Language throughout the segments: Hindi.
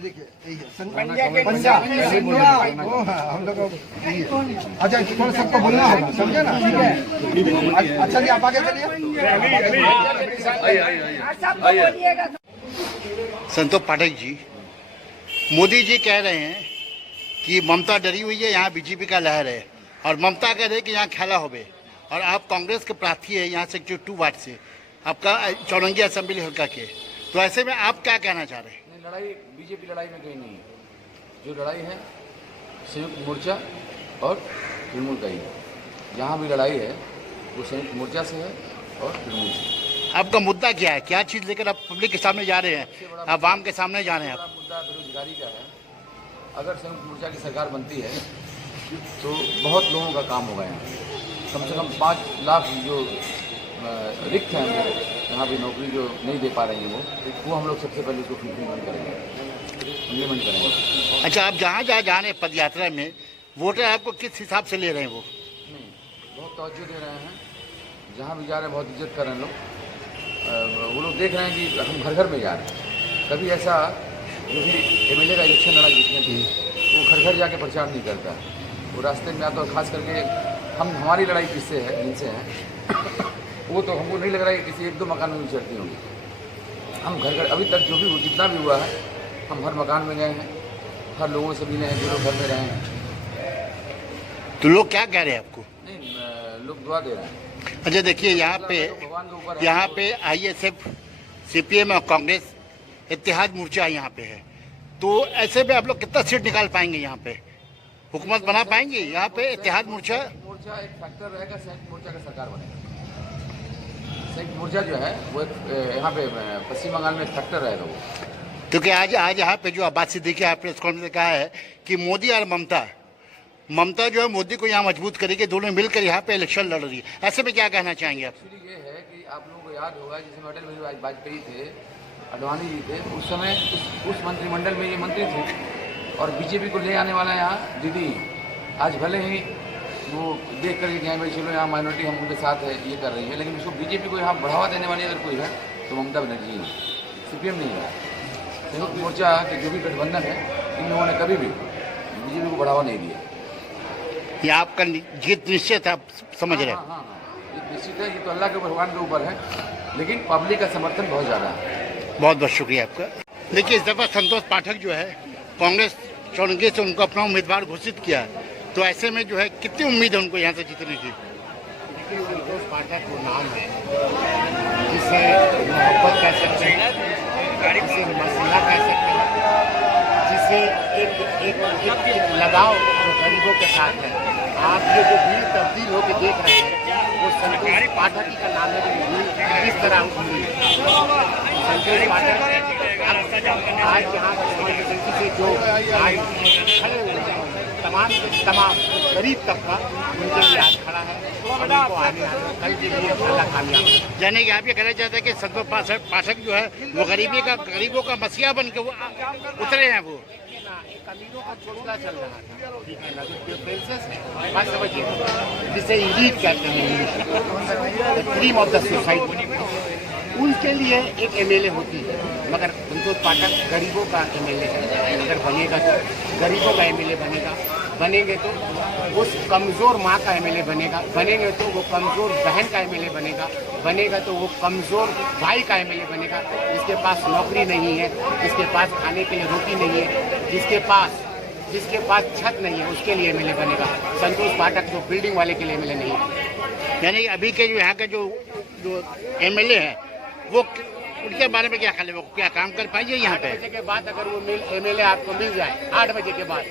देखिए पंजाब हम लोग अच्छा थोड़ा सबको बोलना होगा, समझे ना? अच्छा जी आप आगे चलिए। संतोष पाठक जी, मोदी जी कह रहे हैं कि ममता डरी हुई है, यहाँ बीजेपी का लहर है, और ममता कह रहे हैं कि यहाँ खेला होवे, और आप कांग्रेस के प्रार्थी है यहाँ सेक्टर 2 वार्ड से, आपका चौरंगी असेंबली हल्का के, तो ऐसे में आप क्या कहना चाह रहे हैं? लड़ाई बीजेपी लड़ाई में कहीं नहीं है। जो लड़ाई है संयुक्त मोर्चा और तृणमूल का ही है। जहाँ भी लड़ाई है वो संयुक्त मोर्चा से है और तृणमूल से। आपका मुद्दा क्या है? क्या चीज़ लेकर आप पब्लिक के सामने जा रहे हैं, आवाम के सामने जा रहे हैं? बड़ा मुद्दा बेरोजगारी का है। अगर संयुक्त मोर्चा की सरकार बनती है तो बहुत लोगों का काम होगा। यहाँ कम से कम 5 लाख जो रिक्त हैं, यहाँ भी नौकरी जो नहीं दे पा रही हैं वो हम लोग सबसे पहले उसको इम्प्लीमेंट करेंगे। अच्छा, आप जहाँ जहाँ जा रहे हैं पद यात्रा में, वोटर आपको किस हिसाब से ले रहे हैं? वो नहीं, बहुत तवज्जो दे रहे हैं। जहाँ भी जा रहे हैं बहुत इज्जत कर रहे हैं लोग। वो लोग देख रहे हैं कि हम घर घर में जा रहे हैं। कभी ऐसा जो भी MLA का इलेक्शन लड़ा जिसने भी, वो घर घर जाके प्रचार नहीं करता। वो रास्ते में आता, खास करके हमारी लड़ाई किससे है, जिनसे है, वो तो हमको नहीं लग रहा है कि किसी 1-2 मकान में भी चढ़ती होंगी। हम घर घर अभी तक जो भी जितना भी हुआ है, हम हर मकान में गए हैं, हर लोगों से मिले हैं जो लोग घर में रहे हैं। तो लोग क्या कह रहे हैं आपको? नहीं, लोग दुआ दे रहे हैं। अच्छा देखिए, यहाँ पे ISF, CPM और कांग्रेस इत्तेहाद मोर्चा यहाँ पे है, तो ऐसे में आप लोग कितना सीट निकाल पाएंगे? यहाँ पे हुकूमत बना पाएंगे? यहाँ पे इत्तेहाद मोर्चा एक फैक्टर रहेगा। संयुक्त मोर्चा का सरकार बनेगा। संयुक्त मोर्चा जो है वो यहाँ पे पश्चिम बंगाल में एक फैक्टर रहेगा वो। क्योंकि आज यहाँ पे जो अब्बास सिद्दीकी प्रेस कॉन्फ्रेंस में कहा है कि मोदी और ममता जो है मोदी को यहाँ मजबूत करेगी, दोनों मिलकर यहाँ पे इलेक्शन लड़ रही है। ऐसे में क्या कहना चाहेंगे आप? एक्चुअली ये है कि आप लोगों को याद होगा जिसमें अटल बिहारी वाजपेयी थे, अडवाणी जी थे, उस समय उस मंत्रिमंडल में ये मंत्री थे, और बीजेपी को ले आने वाला यहाँ दीदी। आज भले ही वो देख करके कि भाई चलो यहाँ माइनॉरिटी हम उनके साथ है, ये कर रही है, लेकिन उसको बीजेपी को यहाँ बढ़ावा देने वाली अगर कोई है तो ममता बनर्जी है, CPM नहीं है। संयुक्त मोर्चा के जो भी गठबंधन है, इन लोगों ने कभी भी बीजेपी को बढ़ावा नहीं दिया। ये आपका जीत निश्चित है, आप समझ रहे हैं? हाँ, ये निश्चित है। ये तो अल्लाह के भगवान के ऊपर है, लेकिन पब्लिक का समर्थन बहुत ज़्यादा है। बहुत बहुत शुक्रिया आपका। देखिए, इस दफ़ा संतोष पाठक जो है कांग्रेस चौरंगी से उनको अपना उम्मीदवार घोषित किया, तो ऐसे में जो है कितनी उम्मीद है उनको यहाँ से जीतने की? संतोष पाठक वो नाम है जिसे मोहब्बत कह सकते हैं, जिसे मसला कह सकते हैं, जिसे एक लगाव जो गरीबों के साथ है। आप ये जो भीड़ तब्दील होकर देख रहे हैं, वो संतोष पाठक ही का नाम है। जो भीड़ किस तरह उठी, संतोष पाठक आज यहाँ से जो आज खड़े हुए हैं, तमाम गरीब तबका उनके लिए आज खड़ा है, और उनको आने कल के लिए अल्लाह कामयाब। यानी कि आप ये कहना चाहते हैं कि संतोष पाठक जो है वो गरीबों का मसीहा बन के वो उतरे हैं। वो अमीरों का चोला चल रहा था, ठीक है ना, जो डिफरेंसेस है बात समझिए, जिसे इलीट कहते हैं, क्रीम ऑफ द सोसाइटी, उनके लिए एक MLA होती है। मगर संतोष पाठक गरीबों का MLA है। अगर बनेगा तो गरीबों का MLA बनेंगे तो उस कमज़ोर माँ का MLA बनेंगे तो वो कमज़ोर बहन का MLA बनेगा तो वो कमज़ोर भाई का MLA बनेगा, जिसके पास नौकरी नहीं है, जिसके पास खाने के लिए रोटी नहीं है, जिसके पास छत नहीं है, उसके लिए MLA बनेगा। संतोष पाठक जो बिल्डिंग वाले के लिए MLA नहीं है। यानी अभी के जो यहाँ के जो MLA है वो उनके बारे में क्या ख्याल है? वो क्या काम कर पाएंगे यहाँ पे? 8 बजे के बाद अगर वो MLA आपको मिल जाए 8 बजे के बाद,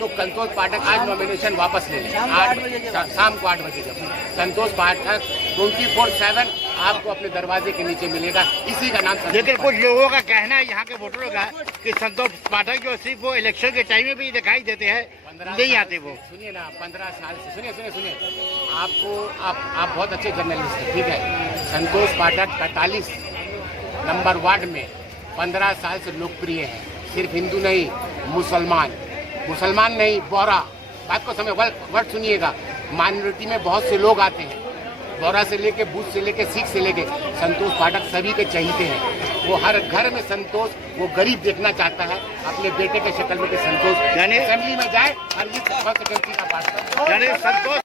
तो संतोष पाठक आज नॉमिनेशन वापस ले लें। शाम को 8 बजे के बाद संतोष पाठक 24/7 आपको अपने दरवाजे के नीचे मिलेगा। इसी का नाम। लेकिन कुछ लोगों का कहना है, यहाँ के वोटरों का, कि संतोष पाठक जो सिर्फ वो इलेक्शन के टाइम में भी दिखाई देते हैं, नहीं आते वो। सुनिए ना, 15 साल से सुनिए आप बहुत अच्छे जर्नलिस्ट हैं, ठीक है। संतोष पाठक 48 नंबर वार्ड में 15 साल से लोकप्रिय है। सिर्फ हिंदू नहीं, मुसलमान नहीं, बोहरा, बात को समझ, वर्ड सुनिएगा, माइनॉरिटी में बहुत से लोग आते हैं, बोहरा से लेके, बूथ से लेके, सिख से लेके, संतोष पाठक सभी के चहीते हैं। वो हर घर में संतोष, वो गरीब देखना चाहता है अपने बेटे के शक्ल में कि संतोष यानी असेंबली में जाए और ये कॉन्स्टिट्यूंसी का पास करे। यानी संतोष